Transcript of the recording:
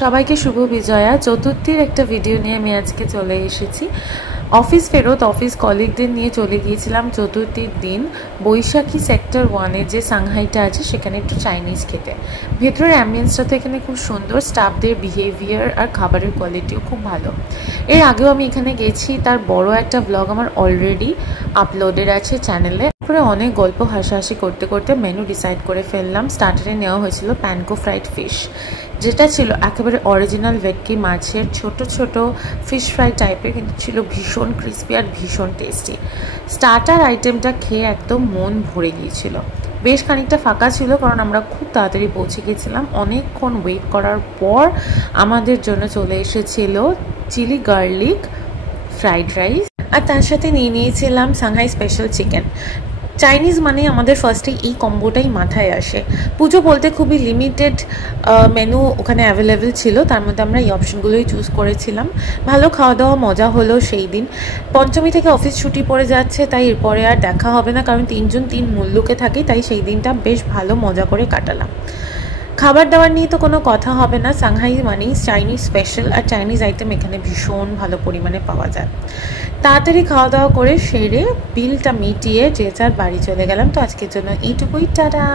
সবাইকে শুভ বিজয়া। চতুর্থীর একটা ভিডিও নিয়ে আমি আজকে চলে এসেছি। অফিস ফেরত অফিস কলিগদের নিয়ে চলে গিয়েছিলাম চতুর্থীর দিন বৈশাখী সেক্টর 1-এ যে সাংহাইটা আছে সেখানে একটু চাইনিজ খেতে। ভেতরের অ্যাম্বিয়েন্সটা তো এখানে খুব সুন্দর, স্টাফদের বিহেভিয়ার আর খাবারের কোয়ালিটিও খুব ভালো। এর আগেও আমি এখানে গেছি, তার বড় একটা ব্লগ আমার অলরেডি আপলোডেড আছে চ্যানেলে। তারপরে অনেক গল্প হাসাহাসি করতে করতে মেনু ডিসাইড করে ফেললাম। স্টার্টারে নেওয়া হয়েছিল প্যানকো ফ্রাইড ফিশ, যেটা ছিল একেবারে অরিজিনাল ভেটকি মাছের ছোট ছোট ফিশ ফ্রাই টাইপের, কিন্তু ছিল ভীষণ ক্রিস্পি আর ভীষণ টেস্টি। স্টার্টার আইটেমটা খেয়ে একদম মন ভরে গিয়েছিল। বেশ খানিকটা ফাঁকা ছিল কারণ আমরা খুব তাড়াতাড়ি পৌঁছে গেছিলাম। অনেকক্ষণ ওয়েট করার পর আমাদের জন্য চলে এসেছিল চিলি গার্লিক ফ্রাইড রাইস, আর তার সাথে নিয়ে নিয়েছিলাম সাংহাই স্পেশাল চিকেন। চাইনিজ মানে আমাদের ফার্স্টে এই কম্বোটাই মাথায় আসে। পুজো বলতে খুবই লিমিটেড মেনু ওখানে অ্যাভেলেবেল ছিল, তার মধ্যে আমরা এই অপশনগুলোই চুজ করেছিলাম। ভালো খাওয়া দাওয়া মজা হলো সেই দিন। পঞ্চমী থেকে অফিস ছুটি পড়ে যাচ্ছে, তাই এরপরে আর দেখা হবে না, কারণ 3 জন 3 মূল্যকে থাকি, তাই সেই দিনটা বেশ ভালো মজা করে কাটালাম। খাবার দাবার নিয়ে তো কোনো কথা হবে না, সাংহাই মানেই চাইনিজ স্পেশাল, আর চাইনিজ আইটেম এখানে ভীষণ ভালো পরিমাণে পাওয়া যায়। তাড়াতাড়ি খাওয়া দাওয়া করে সেরে বিলটা মিটিয়ে যে যার বাড়ি চলে গেলাম। তো আজকের জন্য এইটুকুই, টাটা।